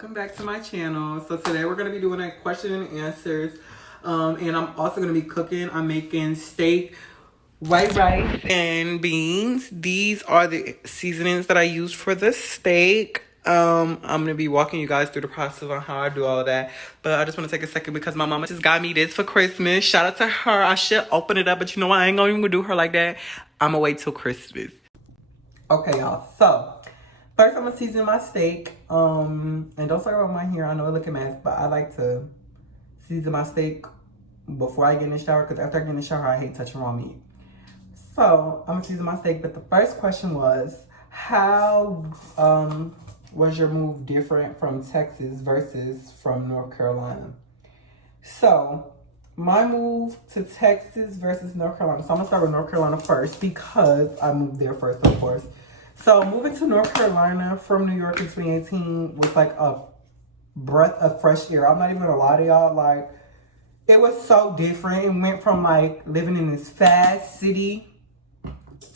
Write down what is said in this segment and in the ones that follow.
welcome back to my channel. So today we're going to be doing a question and answers, and I'm also going to be cooking. I'm making steak, white rice, and beans. These are the seasonings that I use for the steak. I'm going to be walking you guys through the process on how I do all of that, but I just want to take a second because my mama just got me this for Christmas. Shout out to her. I should open it up, but you know what? I ain't going to even do her like that. I'm going to wait till Christmas. Okay, y'all. So first, I'm gonna season my steak. And don't start with my hair. I know it look a mess, but I like to season my steak before I get in the shower, because after I get in the shower, I hate touching raw meat. So I'm gonna season my steak. But the first question was, how was your move different from Texas versus from North Carolina? So my move to Texas versus North Carolina. So I'm gonna start with North Carolina first because I moved there first, of course. So moving to North Carolina from New York in 2018 was like a breath of fresh air. I'm not even gonna lie to y'all. Like, it was so different. It went from like living in this fast city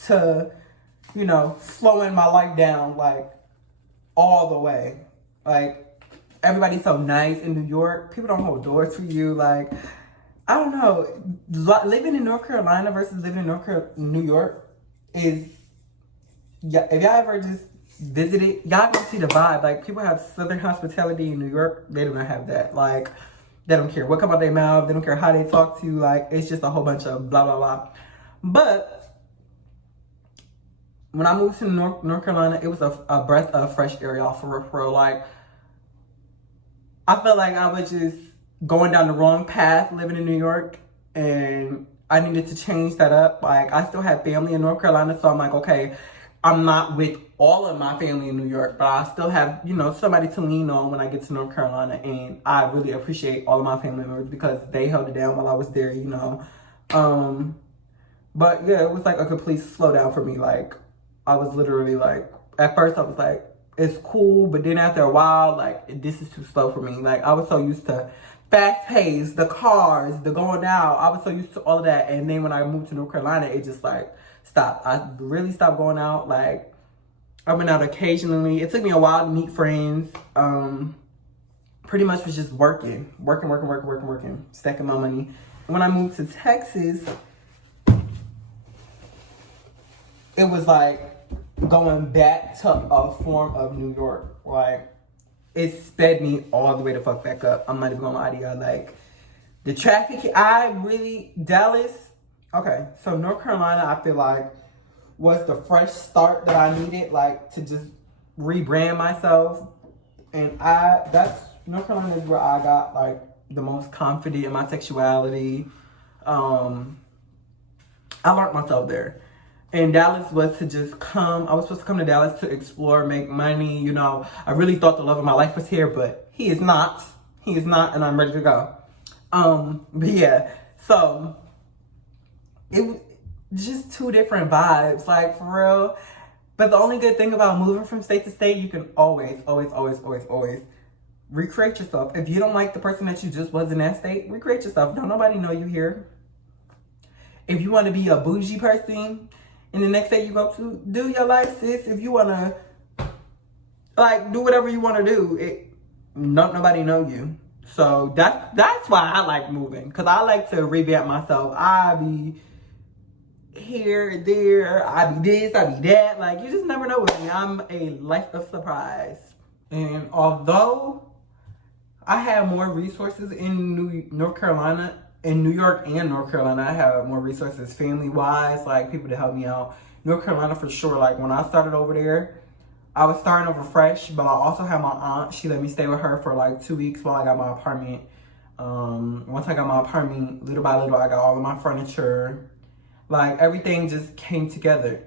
to, you know, slowing my life down like all the way. Like, everybody's so nice in New York. People don't hold doors for you. Like, I don't know. Living in North Carolina versus living in New York is, yeah, if y'all ever just visited, y'all can see the vibe. Like, people have Southern hospitality in New York. They do not have that. Like, they don't care what come out their mouth. They don't care how they talk to you. Like, it's just a whole bunch of blah, blah, blah. But when I moved to North Carolina, it was a breath of fresh air, y'all, for real. Like, I felt like I was just going down the wrong path living in New York, and I needed to change that up. Like, I still have family in North Carolina, so I'm like, okay, I'm not with all of my family in New York, but I still have, you know, somebody to lean on when I get to North Carolina. And I really appreciate all of my family members because they held it down while I was there, you know. But yeah, it was like a complete slowdown for me. Like, I was literally like, at first I was like, it's cool. But then after a while, like, this is too slow for me. Like, I was so used to fast pace, the cars, the going out. I was so used to all of that. And then when I moved to North Carolina, it just like, stopped. I really stopped going out. Like, I went out occasionally. It took me a while to meet friends. Pretty much was just working, stacking my money. When I moved to Texas, it was like going back to a form of New York. Like, it sped me all the way the fuck back up. I'm not even gonna lie to y'all. Like, the traffic, Dallas. Okay, so North Carolina, I feel like, was the fresh start that I needed, like, to just rebrand myself. And North Carolina is where I got, like, the most confident in my sexuality. I learned myself there. And Dallas was to just come. I was supposed to come to Dallas to explore, make money, you know. I really thought the love of my life was here, but he is not. He is not, and I'm ready to go. But yeah, so it was just two different vibes, like, for real. But the only good thing about moving from state to state, you can always recreate yourself. If you don't like the person that you just was in that state, recreate yourself. Don't nobody know you here. If you want to be a bougie person in the next state you go to, do your life, sis. If you want to, like, do whatever you want to do, nobody know you. So that's why I like moving, because I like to revamp myself. I be here, there, I be this, I be that. Like, you just never know with me. I'm a life of surprise. And although I have more resources in North Carolina, in New York and North Carolina, I have more resources family-wise, like people to help me out. North Carolina for sure. Like, when I started over there, I was starting over fresh, but I also had my aunt. She let me stay with her for like 2 weeks while I got my apartment. Once I got my apartment, little by little, I got all of my furniture. Like, everything just came together.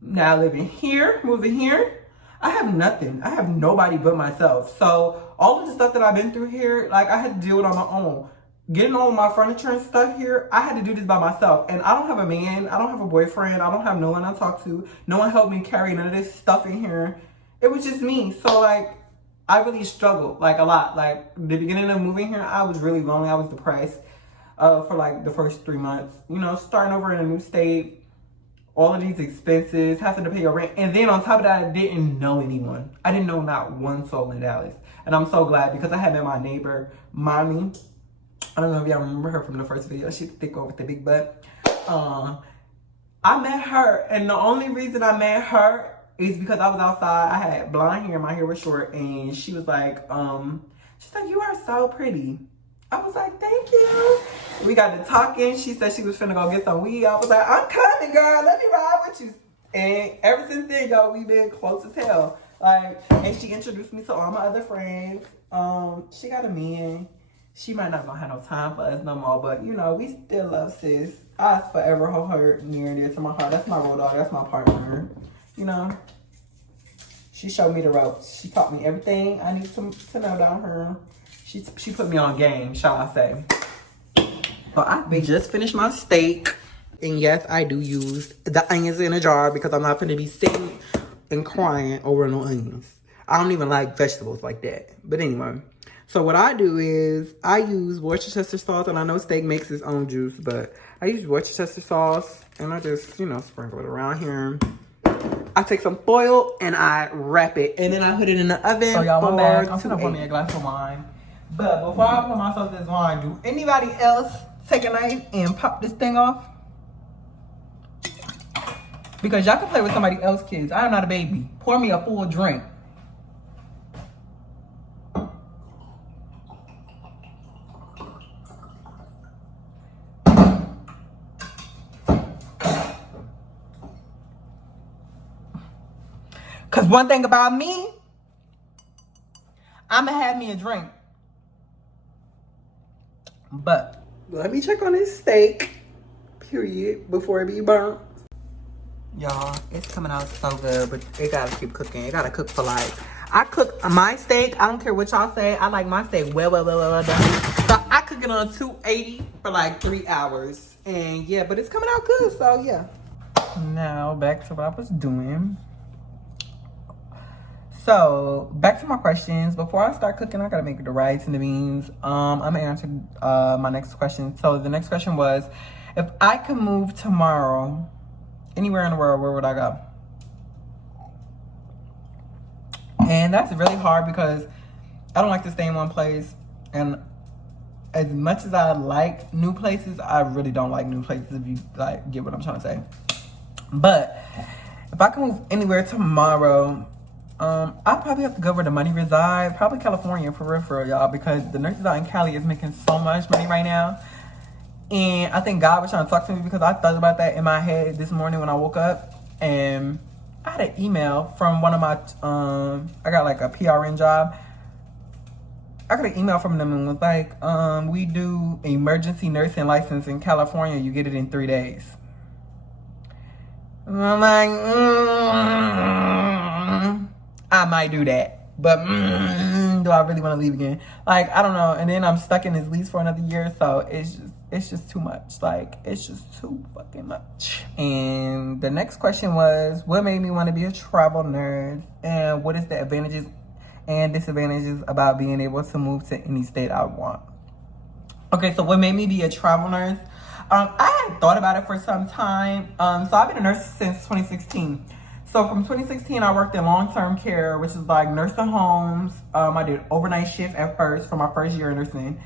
Now living here, moving here, I have nothing. I have nobody but myself. So all of the stuff that I've been through here, like, I had to deal with on my own. Getting all of my furniture and stuff here, I had to do this by myself. And I don't have a man. I don't have a boyfriend. I don't have no one I talk to. No one helped me carry none of this stuff in here. It was just me. So, like, I really struggled, like, a lot. Like, the beginning of moving here, I was really lonely. I was depressed for, like, the first 3 months. You know, starting over in a new state, all of these expenses, having to pay your rent. And then on top of that, I didn't know anyone. I didn't know not one soul in Dallas. And I'm so glad because I had met my neighbor, Mommy. I don't know if y'all remember her from the first video. She's thick over with the big butt. I met her, and the only reason I met her is because I was outside. I had blonde hair, my hair was short, and she was like, she's like, you are so pretty. I was like, thank you. We got to talking. She said she was finna go get some weed. I was like, I'm coming, girl. Let me ride with you. And ever since then, y'all, we been close as hell. Like, and she introduced me to all my other friends. She got a man. She might not gonna have no time for us no more, but you know, we still love sis. I forever hold her near and dear to my heart. That's my road dog. That's my partner. You know, she showed me the ropes. She taught me everything I need to know down her. She put me on game, shall I say. So I just finished my steak. And yes, I do use the onions in a jar because I'm not going to be sitting and crying over no onions. I don't even like vegetables like that. But anyway, so what I do is I use Worcestershire sauce. And I know steak makes its own juice, but I use Worcestershire sauce. And I just, you know, sprinkle it around here. I take some foil and I wrap it. And then I put it in the oven. So y'all, I'm back. I'm going to pour me a glass of wine. But before I pour myself this wine, do anybody else take a knife and pop this thing off? Because y'all can play with somebody else's kids. I am not a baby. Pour me a full drink. Because one thing about me, I'ma have me a drink. But let me check on this steak, period, before it be burnt. Y'all, it's coming out so good, but it gotta keep cooking. It gotta cook for like, I cook my steak. I don't care what y'all say. I like my steak well done. So I cook it on 280 for like 3 hours. And yeah, but it's coming out good, so yeah. Now, back to what I was doing. So, back to my questions. Before I start cooking, I gotta make the rice and the beans. I'm gonna answer my next question. So, the next question was, if I could move tomorrow, anywhere in the world, where would I go? And that's really hard because I don't like to stay in one place. And as much as I like new places, I really don't like new places, if you like get what I'm trying to say. But if I could move anywhere tomorrow, I'd probably have to go where the money resides. Probably California, for real, y'all, because the nurses out in Cali is making so much money right now. And I think God was trying to talk to me because I thought about that in my head this morning when I woke up. And I had an email from one of my, I got like a PRN job. I got an email from them and was like, we do emergency nursing license in California. You get it in 3 days. And I'm like, I might do that. But do I really want to leave again? Like, I don't know. And then I'm stuck in this lease for another year. So it's just too much. Like, it's just too fucking much. And the next question was, what made me want to be a travel nurse? And what is the advantages and disadvantages about being able to move to any state I want? Okay, so what made me be a travel nurse? I had thought about it for some time. So I've been a nurse since 2016. So from 2016, I worked in long-term care, which is like nursing homes. I did overnight shift at first for my first year in nursing.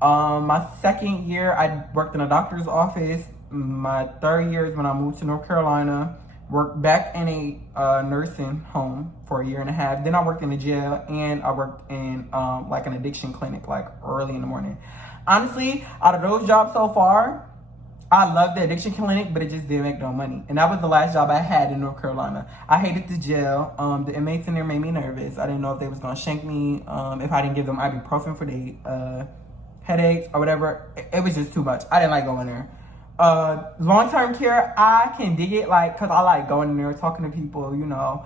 My second year, I worked in a doctor's office. My third year is when I moved to North Carolina, worked back in a nursing home for 1.5 years. Then I worked in a jail, and I worked in like an addiction clinic, like early in the morning. Honestly, out of those jobs so far, I love the addiction clinic, but it just didn't make no money. And that was the last job I had in North Carolina. I hated the jail. The inmates in there made me nervous. I didn't know if they was gonna shank me, if I didn't give them ibuprofen for the headaches or whatever. It was just too much. I didn't like going there. Long-term care, I can dig it, like, cause I like going in there, talking to people, you know,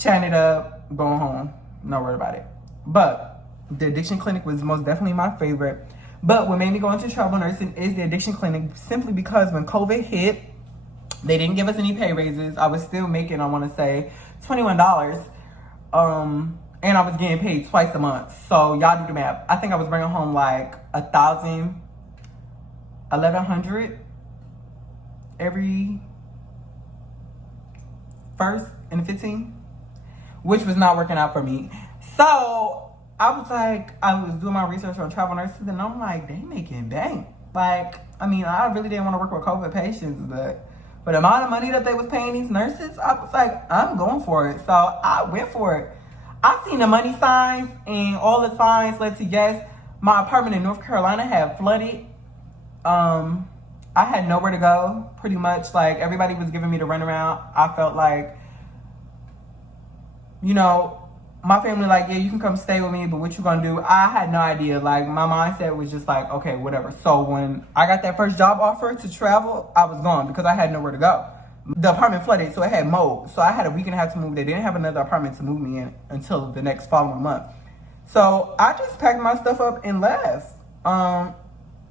chatting it up, going home, not worried about it. But the addiction clinic was most definitely my favorite. But what made me go into travel nursing is the addiction clinic, simply because when COVID hit, they didn't give us any pay raises. I was still making, I want to say, $21. And I was getting paid twice a month. So y'all do the math. I think I was bringing home like 1,000, 1,100 every 1st and the 15th, which was not working out for me. So I was like, I was doing my research on travel nurses, and I'm like, they making bank. Like, I mean, I really didn't want to work with COVID patients, but for the amount of money that they was paying these nurses, I was like, I'm going for it. So I went for it. I seen the money signs, and all the signs led to yes. My apartment in North Carolina had flooded. I had nowhere to go, pretty much. Like, everybody was giving me the runaround. I felt like, you know, my family like, yeah, you can come stay with me, but what you gonna do? I had no idea. Like, my mindset was just like, okay, whatever. So when I got that first job offer to travel, I was gone because I had nowhere to go. The apartment flooded, so it had mold. So I had a week and a half to move. They didn't have another apartment to move me in until the next following month. So I just packed my stuff up and left.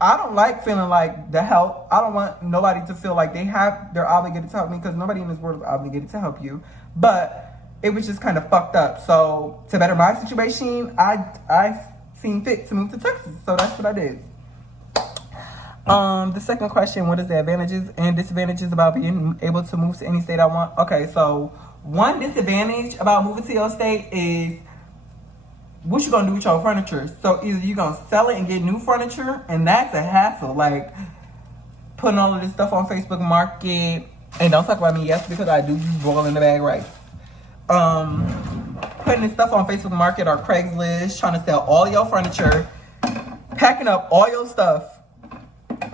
I don't like feeling like the help. I don't want nobody to feel like they're obligated to help me, because nobody in this world is obligated to help you. But it was just kind of fucked up. So to better my situation, I seen fit to move to Texas. So that's what I did. The second question, what is the advantages and disadvantages about being able to move to any state I want? Okay, so one disadvantage about moving to your state is what you gonna do with your furniture. So either you gonna sell it and get new furniture, and that's a hassle. Like, putting all of this stuff on Facebook Market, and don't talk about me, yes, because I do boil in the bag rice. Putting this stuff on Facebook Market or Craigslist, trying to sell all your furniture, packing up all your stuff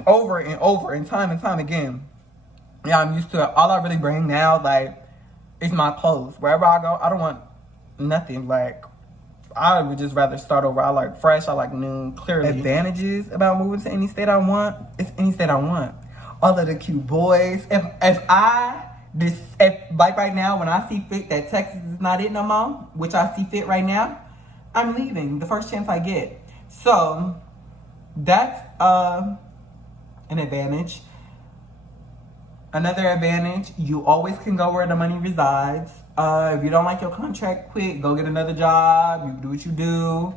over and over and time again. Yeah, I'm used to it. All I really bring now, like, is my clothes. Wherever I go, I don't want nothing. Like, I would just rather start over. I like fresh, I like new, clearly. Advantages about moving to any state I want, it's any state I want. All of the cute boys. If like right now, when I see fit that Texas is not it no more, which I see fit right now, I'm leaving the first chance I get. So that's an advantage. Another advantage, you always can go where the money resides. If you don't like your contract, quit, go get another job. You do what you do.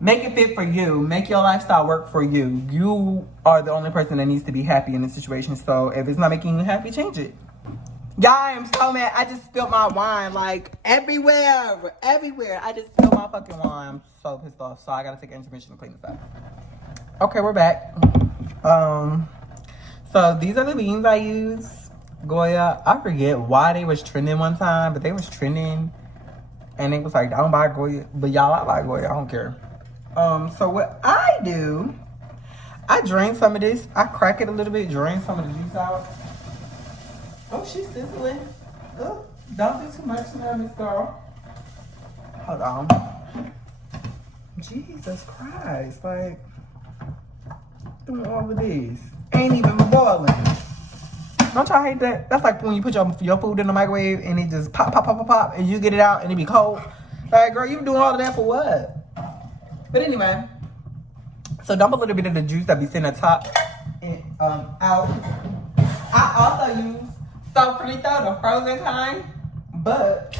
Make it fit for you. Make your lifestyle work for you. You are the only person that needs to be happy in this situation. So if it's not making you happy, change it. Y'all, I am so mad. I just spilled my wine, like, everywhere. I just spilled my fucking wine. I'm so pissed off. So I gotta take intermission to clean this up. Okay, we're back. So these are the beans I use. Goya. I forget why they was trending one time, but they was trending. And it was like, don't buy Goya. But y'all, I buy Goya. I don't care. So what I do, I drain some of this. I crack it a little bit, drain some of the juice out. Oh, she's sizzling. Oh, don't do too much now, Miss Girl. Hold on. Jesus Christ. Like, doing all of this. Ain't even boiling. Don't y'all hate that? That's like when you put your food in the microwave and it just pop, and you get it out and it be cold. Like, girl, you doing all of that for what? But anyway, so dump a little bit of the juice that be sitting at the top and, out. I also use sofrito, the frozen kind, but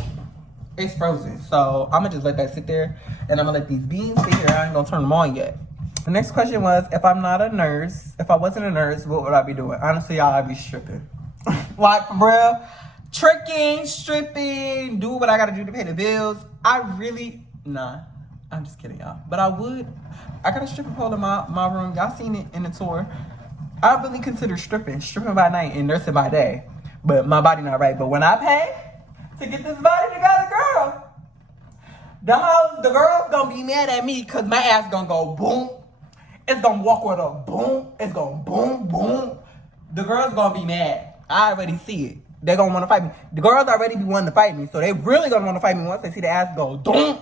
it's frozen. So I'm gonna just let that sit there, and I'm gonna let these beans sit here. I ain't gonna turn them on yet. The next question was, if I'm not a nurse, if I wasn't a nurse, what would I be doing? Honestly, y'all, I'd be stripping. Like, for real, tricking, stripping, do what I gotta do to pay the bills. Nah, I'm just kidding, y'all. But I got a stripper pole in my room. Y'all seen it in the tour. I really consider stripping by night and nursing by day. But my body not right. But when I pay to get this body together, girl, the girl's gonna be mad at me because my ass gonna go boom. It's gonna walk with a boom. It's gonna boom, boom. The girl's gonna be mad. I already see it. They're gonna wanna fight me. The girls already be wanting to fight me. So they really gonna wanna fight me once they see the ass go boom.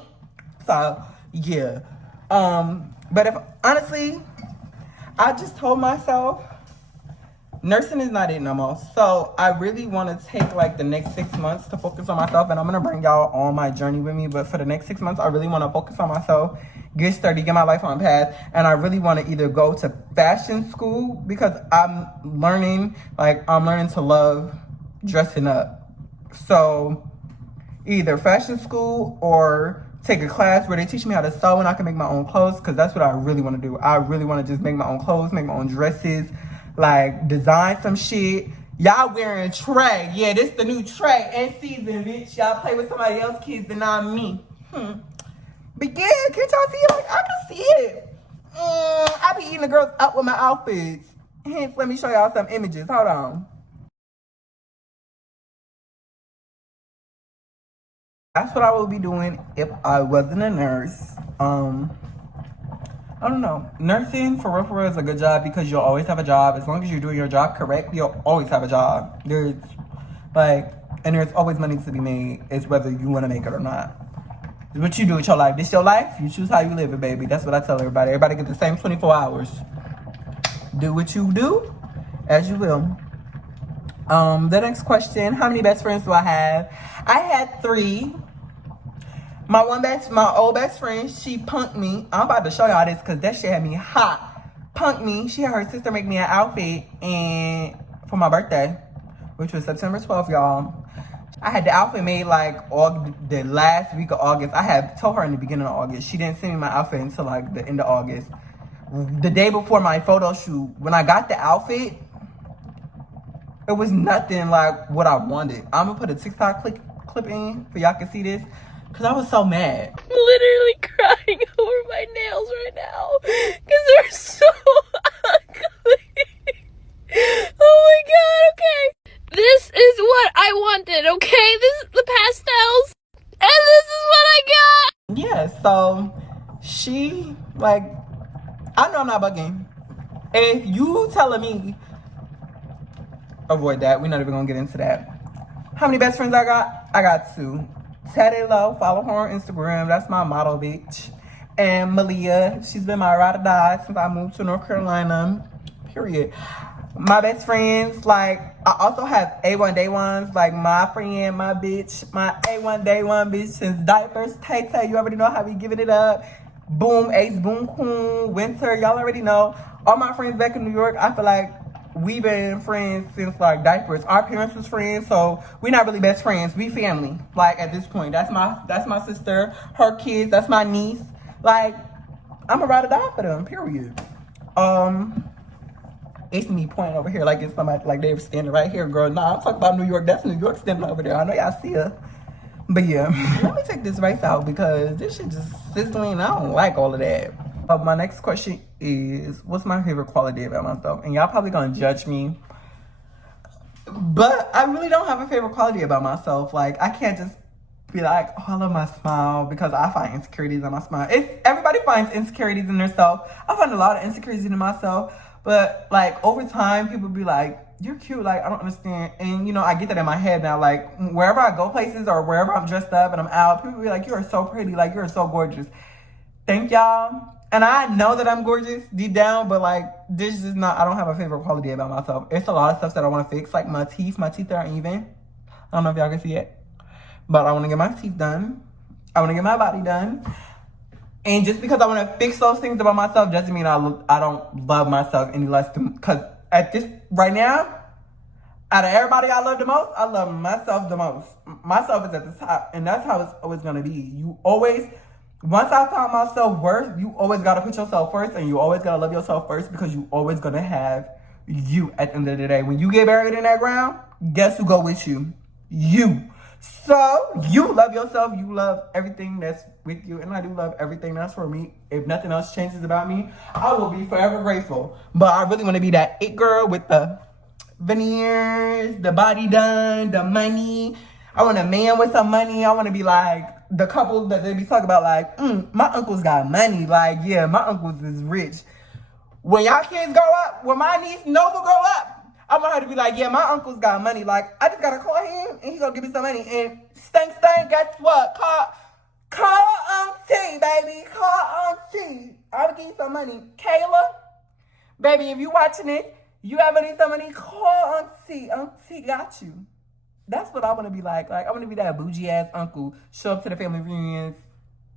So, yeah. But if, honestly, I just told myself, nursing is not it no more. So I really want to take like the next 6 months to focus on myself, and I'm gonna bring y'all on my journey with me. But for the next 6 months, I really want to focus on myself, get sturdy, get my life on path, and I really want to either go to fashion school because I'm learning to love dressing up. So either fashion school or take a class where they teach me how to sew and I can make my own clothes, because that's what I really want to do. I really want to just make my own clothes, make my own dresses, like design some shit, Y'all wearing Trey. Yeah, this the new Trey and season, bitch. Y'all play with somebody else's kids and not me. But yeah, can't y'all see it? Like, I can see it. I be eating the girls up with my outfits. Hence, let me show y'all some images. Hold on. That's what I would be doing if I wasn't a nurse. I don't know. Nursing, for real, is a good job because you'll always have a job. As long as you're doing your job correct, you'll always have a job. There's always money to be made. It's whether you want to make it or not. It's what you do with your life. This your life. You choose how you live it, baby. That's what I tell everybody. Everybody get the same 24 hours. Do what you do as you will. The next question, how many best friends do I have? I had 3. My old best friend, she punked me. I'm about to show y'all this because that shit had me hot. Punked me. She had her sister make me an outfit and for my birthday, which was September 12th, y'all. I had the outfit made like the last week of August. I had told her in the beginning of August. She didn't send me my outfit until like the end of August. The day before my photo shoot, when I got the outfit, it was nothing like what I wanted. I'm gonna put a TikTok clip in for y'all can see this. Cause I was so mad. I'm literally crying over my nails right now. Cause they're so ugly. Oh my god, okay. This is what I wanted, okay? This is the pastels. And this is what I got. Yeah, so she, like, I know I'm not bugging. If you telling me, avoid that. We're not even gonna get into that. How many best friends I got? I got 2. Teddy Low, follow her on Instagram. That's my model, bitch. And Malia, she's been my ride or die since I moved to North Carolina. Period. My best friends, like, I also have A1 Day Ones, like my friend, my bitch, my A1 Day One bitch since diapers. Tay Tay, you already know how we giving it up. Boom, Ace, Boom, Coon, Winter, y'all already know. All my friends back in New York, I feel like we've been friends since like diapers. Our parents was friends, so we're not really best friends. We family. Like at this point, that's my sister, her kids, that's my niece. Like I'm a ride or die for them. Period. It's me pointing over here like it's somebody like they were standing right here, girl. Nah, I'm talking about New York. That's New York standing over there. I know y'all see her. But yeah, let me take this rice out because this shit just sizzling. I don't like all of that. My next question is, what's my favorite quality about myself? And y'all probably gonna judge me, but I really don't have a favorite quality about myself. Like, I can't just be like, oh, I love my smile because I find insecurities in my smile. Everybody finds insecurities in themselves. I find a lot of insecurities in myself, but like over time, people be like, you're cute, like, I don't understand. And, you know, I get that in my head now. Like, wherever I go places or wherever I'm dressed up and I'm out, people be like, you are so pretty, like, you're so gorgeous. Thank y'all. And I know that I'm gorgeous deep down, but like, this is not, I don't have a favorite quality about myself. It's a lot of stuff that I want to fix, like my teeth. My teeth aren't even. I don't know if y'all can see it, but I want to get my teeth done. I want to get my body done. And just because I want to fix those things about myself doesn't mean I don't love myself any less. Because at this, right now, out of everybody I love the most, I love myself the most. Myself is at the top, and that's how it's always going to be. You always... Once I found my self-worth, you always got to put yourself first, and you always got to love yourself first because you always going to have you at the end of the day. When you get buried in that ground, guess who go with you? You. So, you love yourself. You love everything that's with you, and I do love everything that's for me. If nothing else changes about me, I will be forever grateful. But I really want to be that it girl with the veneers, the body done, the money. I want a man with some money. I want to be like the couple that they be talking about, like, my uncle's got money. Like, yeah, my uncle's is rich. When y'all kids grow up, when my niece Nova grow up, I want her to be like, yeah, my uncle's got money. Like, I just got to call him, and he's going to give me some money. And stank, guess what? Call Auntie, baby. Call Auntie. I'll give you some money. Kayla, baby, if you watching it, you ever need some money, call Auntie. Auntie got you. That's what I want to be like. Like, I want to be that bougie ass uncle. Show up to the family reunions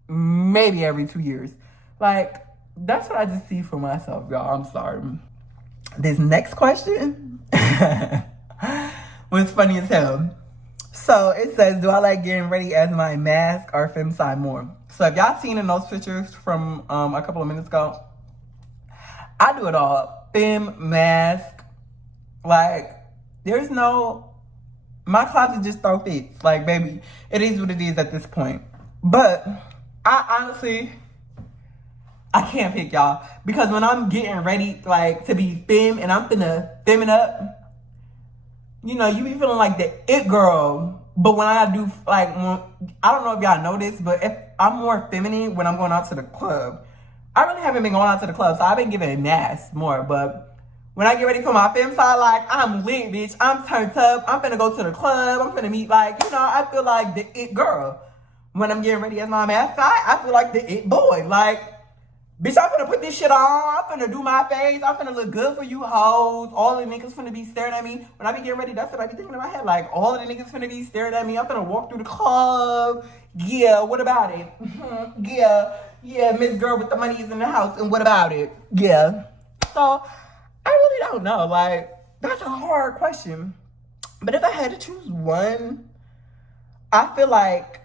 maybe every 2 years. Like, that's what I just see for myself, y'all. I'm sorry. This next question was funny as hell. So it says, do I like getting ready as my mask or femicide more? So if y'all seen in those pictures from a couple of minutes ago, I do it all. Fem, mask, like, There's no, my closet just throw fits. Like, baby, it is what it is at this point. But I honestly, I can't pick, y'all, because when I'm getting ready, like, to be femme and I'm finna femme it up, you know, you be feeling like the it girl. But when I do, like, I don't know if y'all know this, but if I'm more feminine when I'm going out to the club. I really haven't been going out to the club, so I've been giving Nass more. But when I get ready for my femme side, like, I'm lit, bitch. I'm turned up. I'm finna go to the club. I'm finna meet, like, you know, I feel like the it girl. When I'm getting ready as my mask side, I feel like the it boy. Like, bitch, I'm finna put this shit on. I'm finna do my face. I'm finna look good for you hoes. All the niggas finna be staring at me. When I be getting ready, that's what I be thinking in my head. Like, all of the niggas finna be staring at me. I'm finna walk through the club. Yeah, what about it? Yeah, Miss Girl with the money is in the house. And what about it? Yeah. So, I really don't know. Like, that's a hard question. But if I had to choose one, I feel like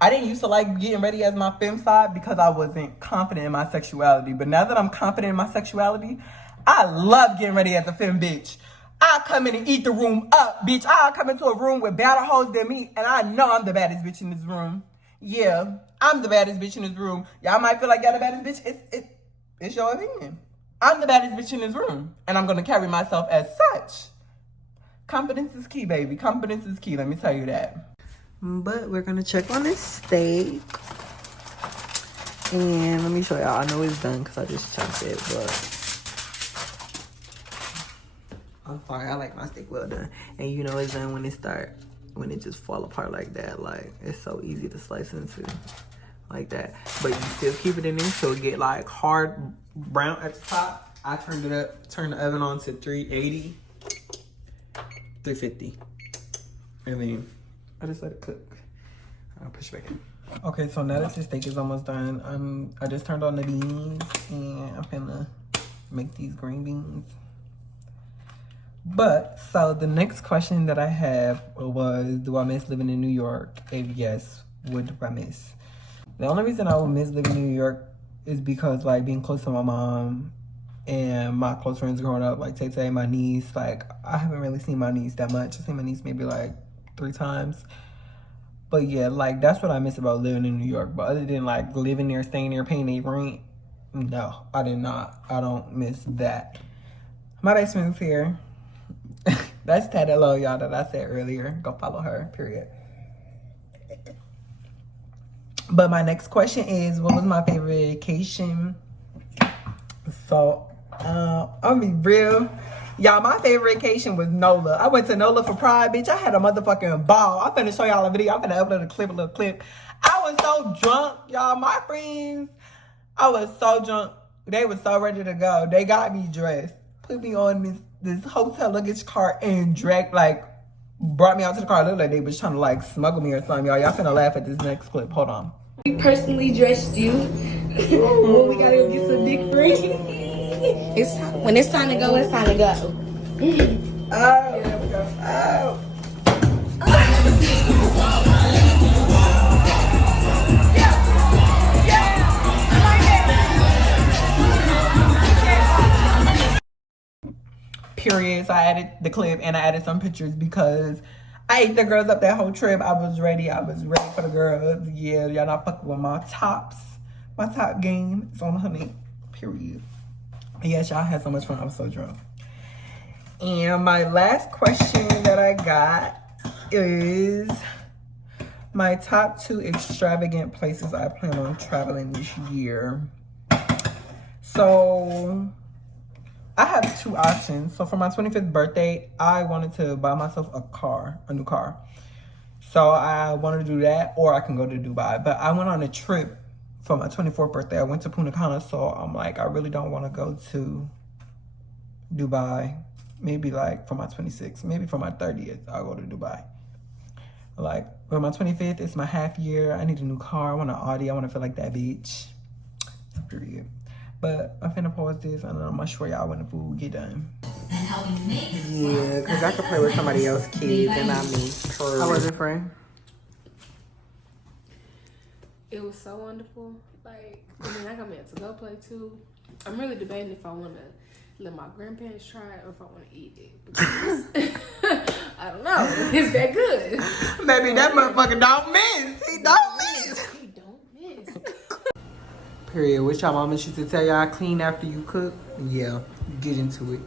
I didn't used to like getting ready as my femme side because I wasn't confident in my sexuality. But now that I'm confident in my sexuality, I love getting ready as a femme bitch. I come in and eat the room up, bitch. I come into a room with better hoes than me, and I know I'm the baddest bitch in this room. Yeah, I'm the baddest bitch in this room. Y'all might feel like y'all the baddest bitch. It's your opinion. I'm the baddest bitch in this room, and I'm gonna carry myself as such. Confidence is key, baby. Confidence is key. Let me tell you that. But we're gonna check on this steak. And let me show y'all. I know it's done because I just chopped it, but I'm sorry, I like my steak well done. And you know it's done when it just fall apart like that. Like, it's so easy to slice into like that. But you still keep it in there so it get like hard brown at the top. I turned it up, turned the oven on to 380, 350. And then I just let it cook. I'll push it back in. Okay, so now that the steak is almost done, I just turned on the beans and I'm gonna make these green beans. But, so the next question that I have was, do I miss living in New York? If yes, what do I miss? The only reason I would miss living in New York is because, like, being close to my mom and my close friends growing up, like Tay-Tay, my niece, like, I haven't really seen my niece that much. I seen my niece maybe, like, 3 times. But yeah, like, that's what I miss about living in New York. But other than, like, living there, staying there, paying their rent, no, I did not. I don't miss that. My best friend's here. That's Tadelo, y'all, that I said earlier. Go follow her, period. But my next question is, what was my favorite vacation? So, I'm gonna be real. Y'all, my favorite vacation was NOLA. I went to NOLA for Pride, bitch. I had a motherfucking ball. I'm finna show y'all a video. I'm finna upload a little clip. I was so drunk, y'all. My friends, I was so drunk. They were so ready to go. They got me dressed, put me on this hotel luggage cart and brought me out to the car. It looked like they was trying to like smuggle me or something, y'all. Y'all finna laugh at this next clip. Hold on. We personally dressed you. Well, we gotta go get some dick free. When it's time to go, it's time to go. Oh, there we go. Oh. Period. So I added the clip and I added some pictures because I ate the girls up that whole trip. I was ready for the girls. Yeah, y'all not fucking with my tops. My top game is on honey. Period. Yes, y'all had so much fun. I was so drunk. And my last question that I got is my top 2 extravagant places I plan on traveling this year. So I have 2 options. So for my 25th birthday, I wanted to buy myself a new car. So I wanted to do that, or I can go to Dubai. But I went on a trip for my 24th birthday. I went to Punta Cana, so I'm like, I really don't want to go to Dubai. Maybe like for my 26th, maybe for my 30th, I'll go to Dubai. Like, for my 25th, it's my half year. I need a new car. I want an Audi. I want to feel like that bitch. Period. But I'm finna pause this and I'm gonna show y'all when the food get done. Yeah, because I could play with somebody else's kids and not me. How was it, friend? It was so wonderful. Like, I mean, I got me to go play too. I'm really debating if I want to let my grandparents try it or if I want to eat it. Because Is that good? Baby, that motherfucker don't miss. He don't miss. He don't miss. Period. Which y'all mama used to tell y'all clean after you cook? Yeah, get into it.